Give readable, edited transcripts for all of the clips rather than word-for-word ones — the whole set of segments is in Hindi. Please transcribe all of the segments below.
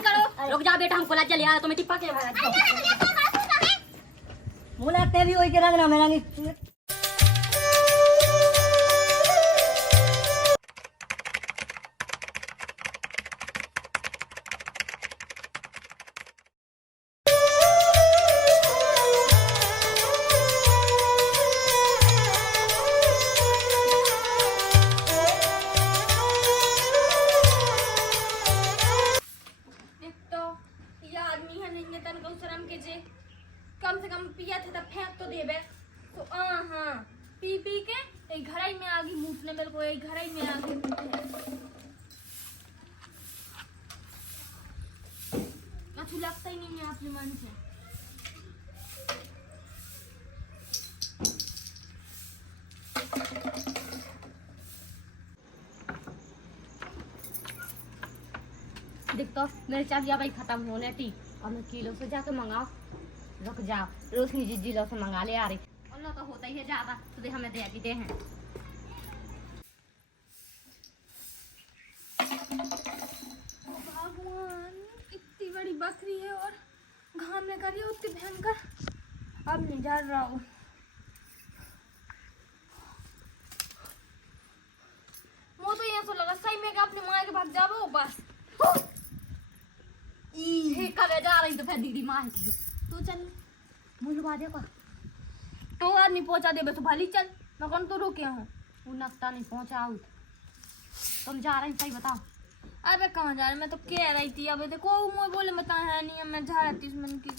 करो। रुक जा बेटा, हमको लज्जा लिया तुम्हें टिप्पा के बोला ते भी वही के रंग ना मेरा कम से कम पिया था तब फेंक तो देबे। तो हाँ पी पी के घर में आगे मूतने मेरे को घर में आगे अच्छी लगता ही नहीं है अपने मन से। देख तो मेरे चाबियां भाई खत्म होने थी और मैं किलो से जाके मंगाओ। रुक जाओ, रोशनी जी जिलों से मंगा ले आ रही। उन लोग तो होता ही है ज्यादा, तो हमें दे देते हैं। भगवान इतनी बड़ी बकरी है और घाम में कर रही है उतनी भयंकर। अब नहीं जा रहा हूँ। वो तो यहाँ से लगा सही में अपनी माँ के भाग जाओ बस। कब जा रही तो फिर दीदी माँ की तू चल बुलवा दे का तो आदमी पहुंचा दे तो भली चल। मैं कौन तो रोके हूँ। वो नक्ता नहीं पहुंचा। तुम जा रही सही बताओ। अबे कहाँ जा रहे, मैं तो कह रही थी। अब देखो मुझे बोले बता है नहीं, मैं जा रही थी मन की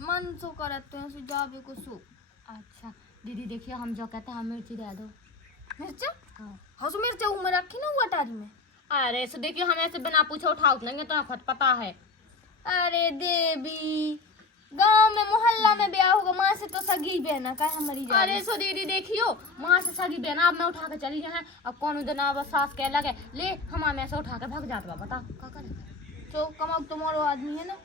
मन सो करते हैं जाबे को सो। अच्छा दीदी देखिए, हम जो कहते हैं हम मिर्ची दे दो। मिर्चा? हाँ सो मिर्चा उम्र रखी ना हुआ टारी में। अरे सो देखिए, हम ऐसे बिना पूछे उठा उतरेंगे तो खुद पता है। अरे देवी, गांव में मोहल्ला में ब्याह होगा, माँ से तो सगी बहना का हमारी जान। अरे सो दीदी देखियो, माँ से सगी बहना अब मैं उठा के चली जाए। अब कौन दिन अब सास कह लगे ले हमारे में से उठा के भाग जाता बता क्या करे। तो कमाओ तुम्हारो आदमी है ना।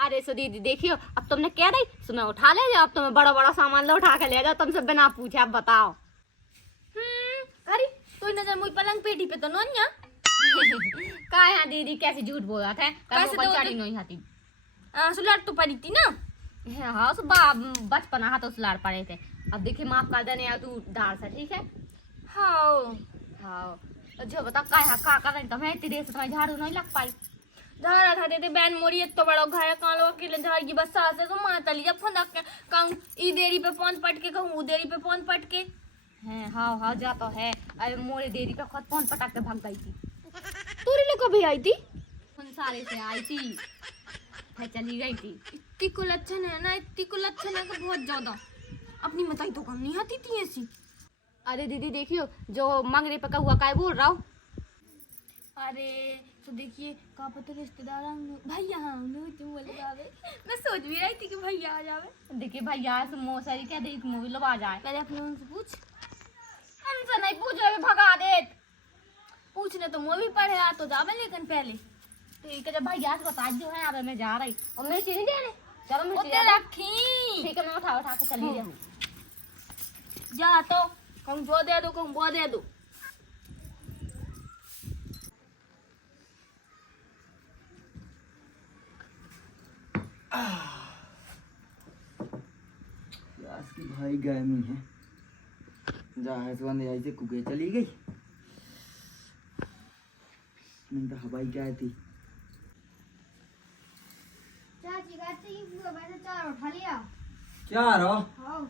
अरे सो दीदी देखियो, अब तुमने कह रही सो मैं उठा ले जाओ। अब तुम्हें बड़ा बड़ा सामान लो उठा के ले जाओ तुमसे बिना पूछे। अब बताओ। अरे तो नजर मुझ पलंग पेटी पे तो नोनिया का यहाँ दीदी कैसे झूठ बोला था। कैसे तो चढ़ी नहीं आती। सुलट तो पड़ी थी ना। हाँ बचपन हाथ तो सुलार पड़े थे। अब देखिए माफ कर देने तू डाल से, ठीक है। हाँ हाँ जो बता का कर रही तुम्हें इतनी देर से तुम्हें झाड़ू नहीं लग पाई। झाड़ा था देते बैन मोरी तो बड़ा घर कान लोग अकेले झाड़ की बस सास है तो माता ली जब फोन कहूँ ई देरी पे फोन पट के कहूँ देरी पे फोन पट के हैं। हाँ जा तो है। अरे मोरे देरी पे खुद फोन पटक के भाग गई थी। तूरी लोग कभी आई थी? सारे से आई थी है चली गई थी। इतनी को लक्षण है ना, इतनी को लक्षण है कि बहुत ज्यादा। अपनी बताई तो कम नहीं आती थी ऐसी। अरे दीदी देखियो, जो मंगरे पे कहुआ का बोल रहा हूँ। अरे तो देखिए कहाँ पता रिश्तेदार भैया मैं सोच भी रही थी कि भैया आ जावे। देखिए भैया मोसरी क्या देख मूवी लो आ जाए। पहले अपने उनसे पूछ। हमसे नहीं पूछ रहे भगा दे। पूछने तो मूवी पढ़े आ तो जावे लेकिन पहले ठीक है। जब भैया से बता जो है अब मैं जा रही और मैं चीनी दे रही। चलो मैं रखी ठीक है, मैं उठा के चली जाऊँ। जा तो कहूँ वो दे दो कहूँ वो दे दो। की भाई गर्मी है जहाज ऐसे कुके चली गई। नहीं तो हवाई क्या थी। चार उठा लिया। चार हो हाँ।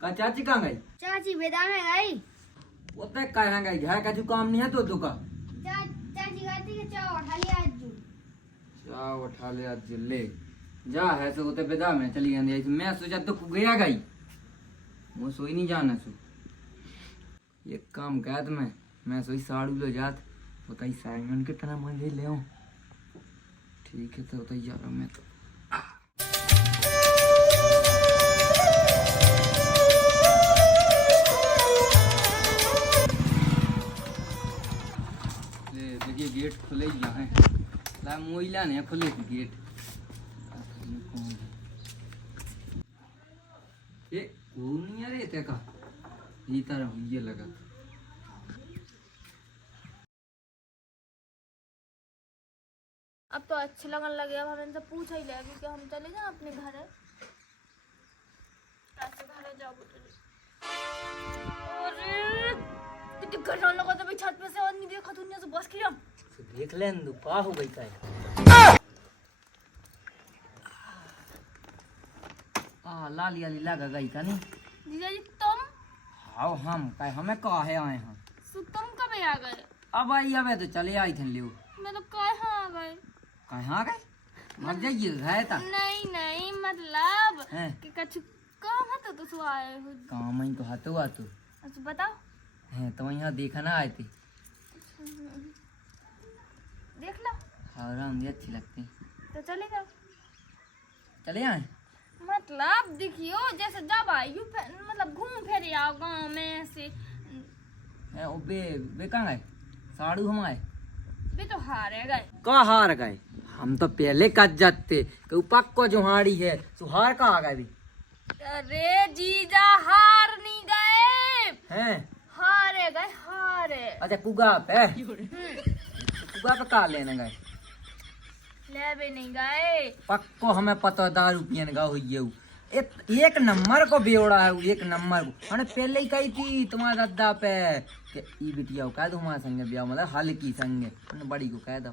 का चाची कहाँ गई? चाची बेदान में गई। वो तक कहाँ गई है का काम नहीं है तो दुका। चाची कहती है चार उठा लिया आज। चार उठा लिया आज ले जा है तो उते बेदा में चली गई। मैं सोचा तो गया गई वो सोई नहीं जाना सो। ये काम कहत मैं सोई साड़ू लो जात बताई साइमन के तना मंजे ले आऊं। ठीक है तो बताई जा रहा मैं तो। ले देखिए गेट खुले ही है। ला मोइला ने खुले थी गेट। ये कौन नहीं आ रहे थे का ये तरह ये लगा। अब तो अच्छे लगन लगे। अब हम इनसे पूछ ही लेंगे कि हम चले जाए अपने घर है। कैसे घर जाओ अरे कितने घर जाने लगा था भाई, छत पे से और नहीं देखा दुनिया से बस किया। तो देख ले दो का हो गई काय लाली वाली लगा गई का नहीं जीजा जी तुम हाँ हम काय हमें काहे आए हैं तुम कब आ गए? अब आई अब तो चले आई थे लियो मैं तो कहाँ आ गए? कहाँ गए मर जाइए गए था नहीं नहीं मतलब हैं? कि कछु काम है तो तू आए हो। काम ही तो हाथों हाथों अच्छा बताओ। हैं तो यहाँ देखा ना आए थे देख लो हाँ राम जी अच्छी लगती तो चले जाओ। चले आए मतलब देखियो जैसे जब आई मतलब घूम फिर आओ गाँव में से। हैं, ओ बे कहाँ गए साड़ू हम आए भी तो हारे गए। का हार गए हम तो पहले कच जाते कि पक्को जो हारी है सुहार का आ गए भी अरे जीजा हार नहीं गए, हैं हारे गए हारे। अच्छा कुगा पे कुगा पे का लेने गए ले भी नहीं गए। पक्को हमें पता 10 रुपये का हुई है एक नंबर को बेवड़ा है एक नंबर को मैंने पहले ही कही थी तुम्हारे दादा पे कि ई बिटिया को कह दो हमारे संगे ब्याह मतलब हल्की संगे मैंने बड़ी को कह दो।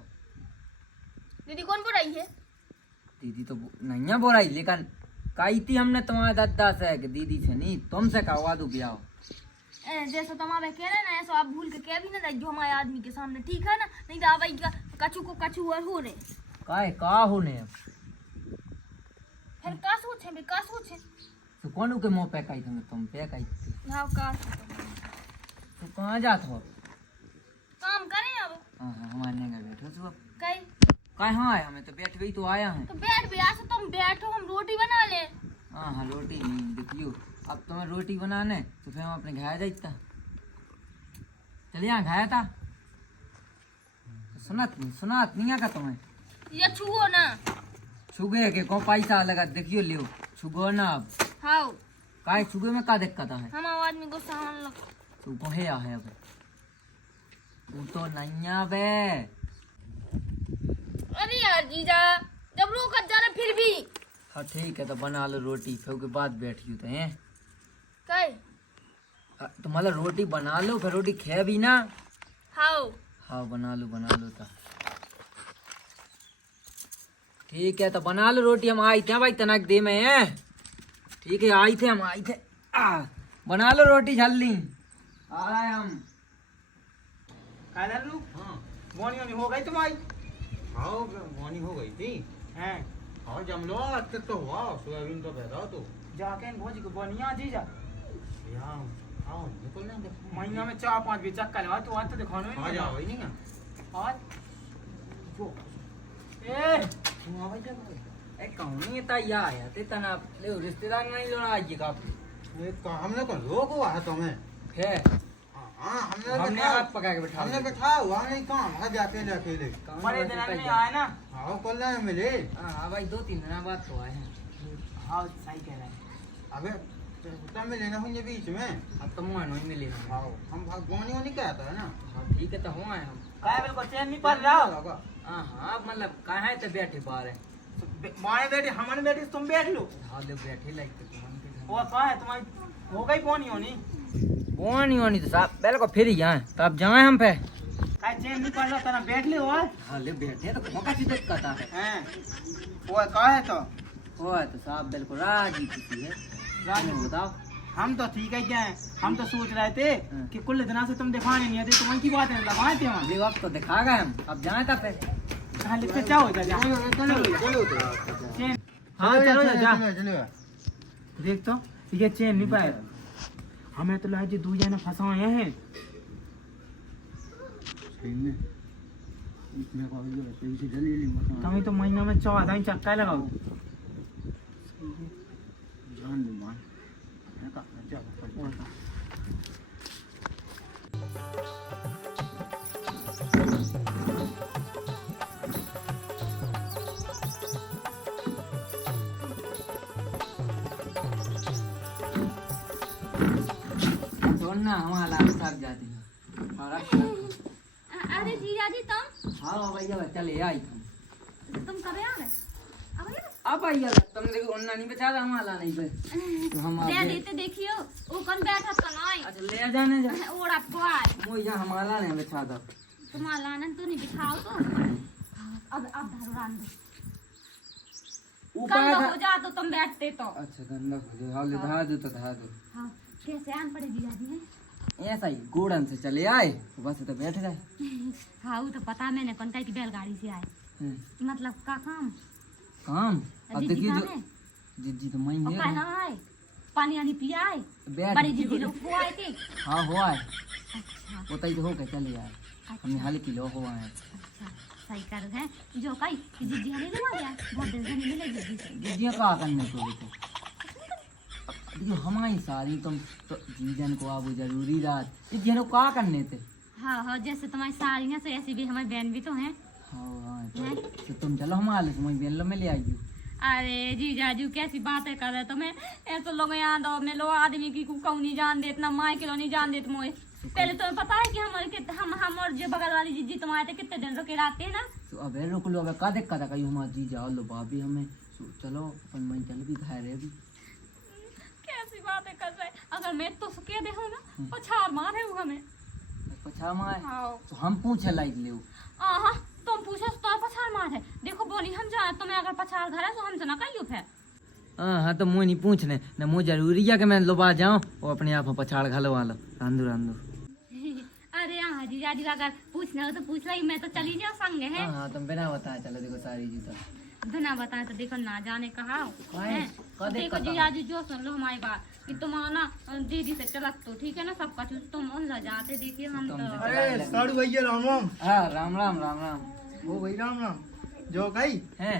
दीदी कौन बुराई है? दीदी तो नहीं है बोराई लेकिन कही थी हमने तुम्हारे दादा से कि दीदी से नहीं तुमसे कहवा दो ब्याह। जैसा तुम्हारे कह रहे ना ऐसा आप भूल के कह भी ना जो हमारे आदमी के सामने, ठीक है ना? नहीं तो भाई का कछु को कछु और हो रहे काहे का होने फिर का सोचे भी का सोचे तो कौन के मुंह पे कही तुम पे कही थी हाँ का तो कहाँ जात हो काम करें अब। हाँ हाँ हमारे घर बैठो सुबह कहीं कहाँ आए हमें तो बैठ गई तो आया है तो बैठ भी आज तुम बैठो हम रोटी बना ले। हाँ हाँ रोटी नहीं देखियो अब तुम्हें रोटी बनाने तो फिर हम अपने घर जाता चलिए यहाँ घाया था सुनात नहीं आका तुम्हें ये छुओ ना छुगे के को पैसा लगा देखियो लियो छुगो ना अब हाँ काय छुगे में का दिक्कत है हम आदमी को सहन लग। तू कहे आ है अब तू तो नहीं आवे। अरे यार जीजा जब रोकत जा रहे फिर भी। हाँ ठीक है तो बना लो रोटी फिर के बाद बैठियो तो हैं कहीं तो मतलब रोटी बना लो फिर रोटी खे भी ना। हाँ हाँ बना लो तो ठीक है तो बना लो रोटी हम आई थे भाई तनक दे में है ठीक है आई थे हम आई थे बना लो रोटी जल्दी आ रहा है हम कादर लू हाँ बोनी होनी हो गई तुम्हारी? हाँ बोनी हो गई थी हैं हाँ जम लो आज तो हुआ सोयाबीन तो पैदा तो जाके इन भोजी को बनिया जीजा यहाँ हाँ निकलने दे महीना में 4-5 भी चक्का लगा तो आज तो दिखाने में आ नहीं जाओ ही नहीं है आज जो ए तू आ भाई ए कौन नहीं था या आया ते तना ले रिश्तेदार नहीं लोना आइए का ये हमने को लोग हुआ है तुम्हें है हाँ हमने हाथ पका के बैठा हमने बैठा हुआ नहीं काम है जाके अकेले बड़े दिन में आए ना। हाँ कल नहीं मिले हाँ भाई 2-3 दिन बाद तो आए हैं हाँ सही कह रहे हैं। अबे तब मिले ना हुए बीच में अब तो मुँह नहीं मिले हाँ हम बोनी होनी कहता है ना हाँ ठीक है तो हुआ है हम काय बिल्कुल चैन नहीं पड़ रहा हो। हाँ हाँ मतलब कहाँ है तो बैठे बाहर है माए बेटी हमारे बेटी तुम बैठ लो। हाँ ले बैठे लाइक तो वो कहाँ है तुम्हारी हो गई बोनी होनी? बोनी तो साहब पहले को फिर यहाँ तो अब जाए हम पे काय चैन नहीं पड़ रहा तेरा बैठ ले और हाँ ले बैठे तो मौका सी दिक्कत है हैं वो कहाँ है तो वो है तो साहब बिल्कुल राजी खुशी है राजी बताओ हम तो ठीक है क्या है हम तो सोच रहे थे कि कुल दिना से तुम दिखाने नहीं आते तुम्हारी की बात है लगाए थे वहाँ जी अब तो दिखा गए हम अब जाए था पे कहाँ लिखते क्या हो जा चैन हाँ चलो जा देख तो ये चैन नहीं पाए हमें तो लाए जी दू जाने फंसाए हैं तुम्हें तो महीना में 14 चक्का लगाओ छोड़ना हमारा सब जाती है अरे जीजा जी तुम हाँ भैया चले आई अब आई तुम देखो उन्ना नहीं बचा रहा हमारा नहीं पे तो हम दे आप देते देखियो वो कौन बैठा तो नहीं अच्छा ले जाने जा ओड़ा पाए वो यहाँ हमारा नहीं बचा दो तुम्हारा लाना तो नहीं बिठाओ तो अब धरो रान दो ऊपर गंदा था हो जा तो तुम बैठते तो अच्छा गंदा हो जाए हाल धा दो तो धा दो हाँ कैसे आन पड़े जीजाजी हैं ऐसा ही गोड़न से चले आए तो बस तो बैठ गए हाँ वो तो पता मैंने कौन की बैलगाड़ी से आए हम्म। मतलब का काम काम अब जीजी देखिए कहाँ जो है? जीजी तो मैं और ही कहाँ आए पानी आनी पिया आए बैठ बड़ी जीजी लोग को आए थे हाँ हुआ है अच्छा वो तई तो हो के चले आए हमने हाल किलो हुआ है अच्छा सही कर है जो कही कि जीजी हमें ले गया बहुत दिन से नहीं मिले जीजी से जीजी का करने को देखो देखो हमारी सारी तुम तो जीजन को अब जरूरी रात जीजी को का करने थे हाँ हाँ जैसे तुम्हारी साड़ियाँ से ऐसी भी हमारी बहन भी तो हैं हाँ तो तुम चलो हमारे से मैं बेलो में ले आई हूँ अरे जीजाजू कैसी बातें कर रहे तुम्हें ऐसे लोग यहाँ दो में लो आदमी की कौ नहीं जान देत ना माँ के लो नहीं जान देत मोए पहले तुम्हें पता है कि हम और जो बगल वाली जीजी तुम आए थे कितने दिन रुके रहते हैं ना तो अबे रुक लो अबे का दिक्कत है कहीं हमारा जीजा लो भाभी हमें चलो अपन मैं चल भी खाए रहे भी कैसी बातें कर रहे अगर मैं तो सुखे देखो ना पछाड़ मारे हूँ हमें पछा मार हाँ तो हम पूछे लाइक ले हाँ तुम पूछो तो पछाड़ मार है देखो बोली हम जाए तुम्हें अगर पछाड़ घर है तो हमसे ना कहियो फिर हाँ तो मुझे नहीं पूछने न मुझे जरूरी है कि मैं लोबा जाऊँ और अपने आप पछाड़ घलवा लो रांधू रांधू अरे हाँ जीजाजी अगर पूछना हो तो पूछ ली मैं तो चली जाओ संग है हाँ तुम बिना बताए चलो देखो सारी चीज़ बिना बताए तो देखो ना जाने कहा काहे? का देखो दिक्कत है? जीजाजी जो सुन लो हमारी बात कि तुम ना दीदी से चलत तो ठीक है ना सबका चीज तुम उन ले जाते देखिए हम तो अरे साड़ू भैया राम राम हाँ राम राम राम राम वो भाई राम राम जो गई हैं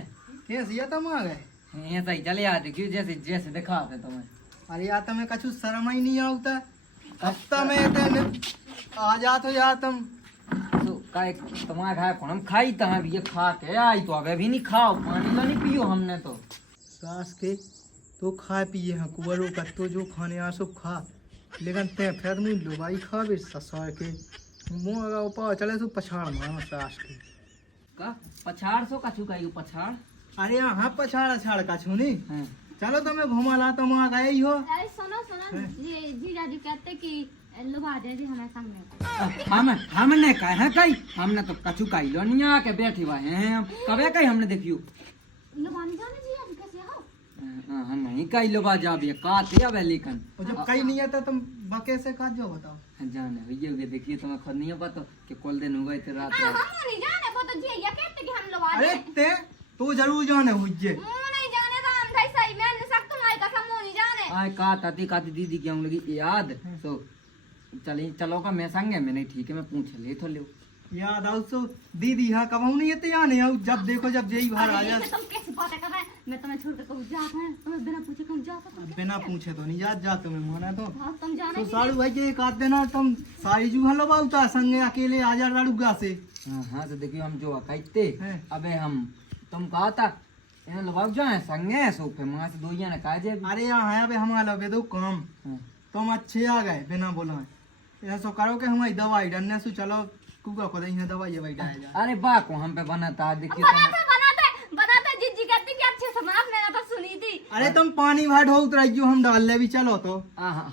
कैसे या तुम आ गए ऐसा ही चले आते क्यों जैसे जैसे दिखाते तुम्हें अरे या तुम्हें कछु शर्म ही नहीं आता हफ्ता में इतने आ जात हो या तुम तो काय तुम्हारा खाए कौन हम खाई तहाँ भी ये खा के आई तो अबे भी नहीं खाओ पानी तो नहीं पियो हमने तो सास के तो खा पिए हैं कुंवरों का तो जो खाने आ सब खा लेकिन ते फिर मुझे लो भाई खा भी ससुर के मुँह अगर ऊपर चले तो पछाड़ मारो सास के का पछाड़ सो कछु कही पछाड़ अरे हाँ पछाड़ अछाड़ का छूनी हैं चलो तुम्हें घुमा ला तुम आ गए ही हो अरे सुनो सुनो ये जीजाजी कहते कि लुभा दे जी हमें संग में हमने कहा है कहीं हमने तो कछु कही लो नहीं आके बैठे हुए हैं हम कबे कहीं हमने देखियो लुभानी जाने जीजाजी कैसे हो हम नहीं कही लो बात जा भी का थे अब लेकिन और जब कहीं नहीं आता तुम बके से काट जाओ बताओ जाने भैया देखिए तुम्हें खुद नहीं पता कि कल दिन हो गए थे रात हम नहीं जाने वो तो जी ये कहते कि हम लुभा अरे दे ते तू जरूर जाने हुई मुंह नहीं जाने तो हम भाई सही मैंने सख्त तुम्हारी कसम मुंह नहीं जाने आए का ताती दीदी की हम लगी याद तो चलो का मैं संग है मैं नहीं ठीक है मैं पूछ ले तो लो याद आओ तो दीदी हाँ कब नहीं आते यहाँ नहीं आओ जब देखो जब यही बाहर आ जा तुम कैसी बातें कर रहे हैं मैं तुम्हें छोड़ कर कहूँ जाता है तुम्हें बिना पूछे कहूँ जाता है बिना पूछे तो नहीं जा तुम्हें माना तो हाँ तुम जाने तो साड़ू भाई के एक आध देना तुम सारी जू हलो बाउता संगे अकेले आ जा राड़ूगा से हाँ तो देखियो हम जो कहते हैं। अबे हम तुम कहा था इन लोग जाए संगे सोफे मां से दो ने कहा जे अरे यहाँ है अबे हमारा लगे दो काम हाँ। तुम अच्छे आ गए बिना बोला ऐसा करो कि हमारी दवाई डरने से चलो कुका को दही दवाई वही डाल जा अरे बा को हम पे बनाता देखियो बनाते जीजी कहती कि अच्छे से बना मैंने तो सुनी थी अरे तुम पानी भाट हो उतराइयो हम डाल ले भी चलो तो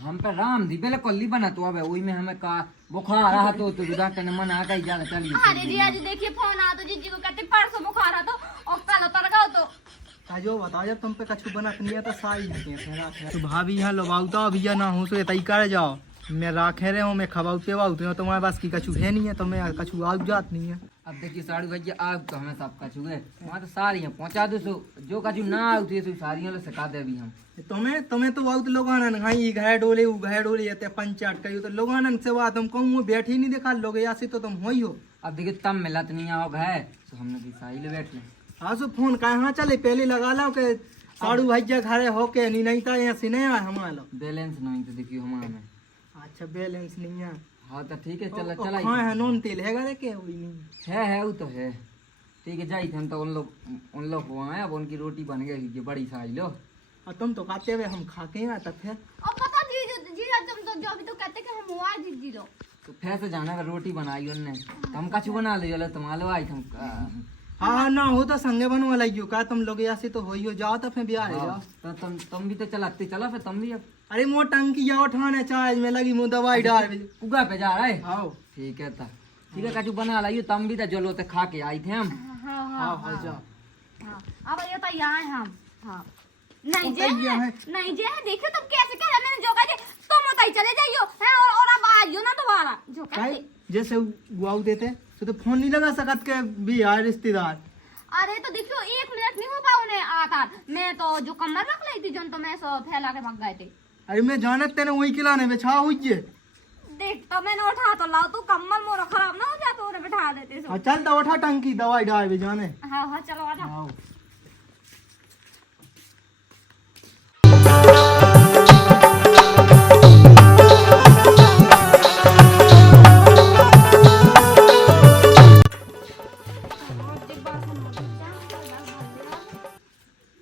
हम पे राम दी पहले कल्ली बना तो अबे वही में हमें का बुखार रहा तो डॉक्टर ने मना कर जा चलिए अरे जी आज देखिए फोन आ तो जीजी को कहते परसों बुखार आ तो और कल उतर गओ तो जो बताओ जब तुम पे कछु बनत नहीं है तो सारी तो भाभी यहाँ लोबाउता भैया ना हो तो तई कर जाओ मैं राखे रहे हूँ मैं खबाउते वाउते हूँ तुम्हारे पास की कछु है नहीं है तो मैं कछु आग जात नहीं है अब देखिए साड़ू भैया आग तो हमें सब कछु है वहाँ तो सारी हैं पहुँचा दो सो जो कछु ना आती है सो सारी लोग सिखा दे अभी हम तुम्हें तो बहुत लोग आनंद भाई घर डोले वो घर डोले जाते पंचायत कही तो लोग आनंद से बात हम कहूँ बैठे ही नहीं देखा लोग ऐसे तो तुम हो ही हो अब देखिए तब मिलत नहीं आओ है तो हमने भी साही ले बैठ लें हाँ सो फोन कहाँ चले पहले लगा लो के साड़ू भैया घरे होके नहीं था ऐसे नहीं आए हमारा बैलेंस नहीं तो देखियो हमारा में अच्छा बैलेंस नहीं है हाँ तो ठीक है चला चला हाँ है नॉन तेल है करे के वही नहीं है वो तो है ठीक है जाई थे हम तो उन लोग हुआ है अब उनकी रोटी बन गई ये बड़ी सारी लो और तुम तो खाते हुए हम खा के आता फिर और पता जी तुम तो जो भी तो कहते कि हम हुआ जीजी लो तो फिर से जाना है रोटी बनाई उनने तो हम कछु बना ले चलो तुम लो आई हम हाँ ना हो तो संगे बनवा लाइयो का तुम लोग यहाँ से तो हो ही हो जाओ तो फिर ब्याह है जाओ तो तुम भी तो चलाते चला फिर तुम भी अब अरे मो टंकी जाओ ठाने चार्ज में लगी मो दवाई डाल उगा पे जा रहे हाँ ठीक है था ठीक है कचू बना लाइयो तुम भी तो जलो ते खा के आई थे हम हाँ हाँ हाँ जाओ हाँ अब ये तो यहाँ है हम हाँ नहीं अब जे तो यहाँ है है। नहीं जे है देखो तुम कैसे कह रहे मैंने जो कहा तुम बताई चले जाइयो है और अब आइयो ना दोबारा जो काहे? कहते जैसे गुआऊ देते तो फोन नहीं लगा सकत के भी यार रिश्तेदार अरे तो देखियो 1 मिनट नहीं हो पाओ ने आता मैं तो जो कमर रख ली थी जन तो मैं सब फैला के भाग गए थे अरे मैं जानत तेने वही खिलाने में छा हुई है देख तो मैंने उठा तो लाओ तू कम्बल मोरा खराब ना हो जाए तो उन्हें बिठा देते सो हाँ चल तो उठा टंकी दवाई डाल भी जाने हाँ हाँ चलो आ जाओ हाँ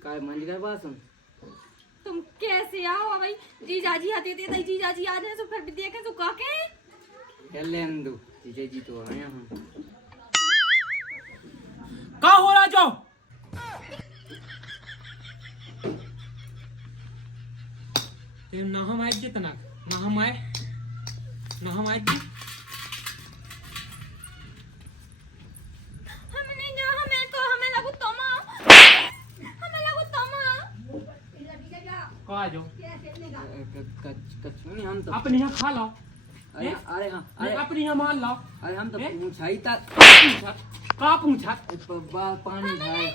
काय मंज गए बासन तुम कैसे आओ भाई जीजाजी आते थे जीजाजी आ जाए तो फिर भी देखे तो काके लेन दो जीजे जी तो आए हम का हो रहा जो ते ना हम आए जितना ना हम आए जी हमने ना हमें तो हमें लगू तमा का जो कचू नहीं हम तो अपने यहाँ खा लो अरे अरे हाँ अरे अपने यहाँ मान लो अरे हम तो ए? पूछाई था का पूछा पानी भाई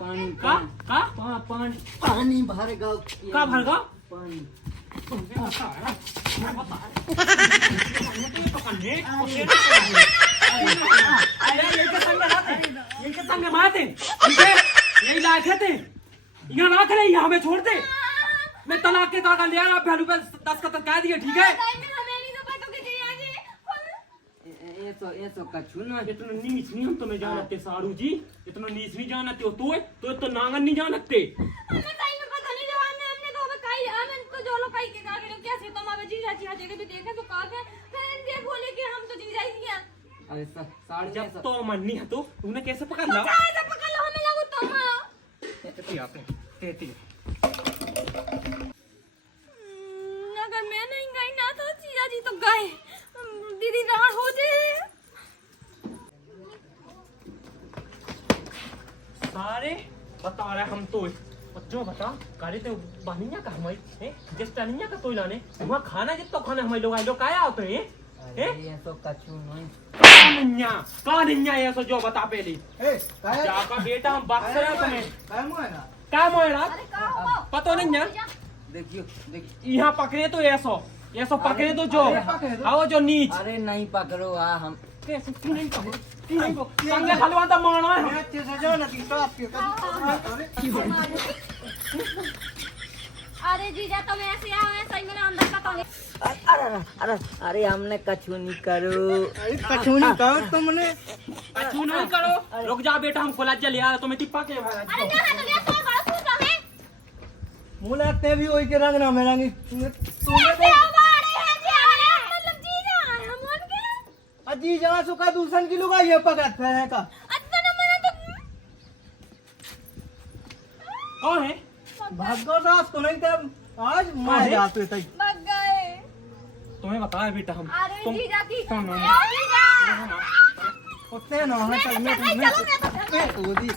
पानी का का पानी पानी भर गो का भर गो पानी संग माते यही लायक थे यहाँ रख ले यहाँ हमें छोड़ दे मैं तलाक के कागज ले आया पहलू पे 10 कतल कह दिए ठीक है ऐसो कचू ना इतना नीच नहीं हम तो नहीं जानते सारू जी इतना नीच नहीं जानते हो तो नांगन नहीं जानते अरे साढ़े जब तो मन नहीं है तो तूने कैसे पकड़ ला अगर मैं नहीं गई ना तो जीजाजी तो गए दीदी राड़ हो जाए सारे बता रहे हम तो जो बता करे तो बनिया का हमारी जिस टनिया का तो लाने वहाँ खाना जितना खाना हमारे लोग आया होते हैं ऐसो कचू नहीं कौन ये सो जो बता पहले जाका बेटा हम बात कर रहे तुम्हें क्या मोयरा पता नहीं है देखियो देखियो यहाँ पकड़े तो ऐसो पकड़े तो जो आओ जो नीच अरे नहीं पकड़ो आ हम कैसे क्यों नहीं पकड़ो क्यों नहीं पकड़ो संगे हलवा तो मारना है अरे जीजा तुम ऐसे आओ ऐसा ही मेरा अंदर का अरे अरे हमने कछू नहीं करो कछू नहीं करो तुमने कछु नहीं करो रुक जा बेटा हम खोला चल यार तुम्हें टिप्पा के अरे ना है तो ये तो बड़ा पूछ रहा है मुला ते भी वही के रंग ना में रंगी कैसे हमारे हैं जी मतलब जीजा हम उनके अजी जहाँ सुखा दूसरन की लुगा ये पकड़ते हैं का अच्छा ना मैंने तो कौन है भागो सास को नहीं तब आज मार जाते थे भाग गए तुम्हें बताया बेटा हम अरे जीजा की सुन, जीजा उतने ना है चल मैं चलो मैं तो तो दी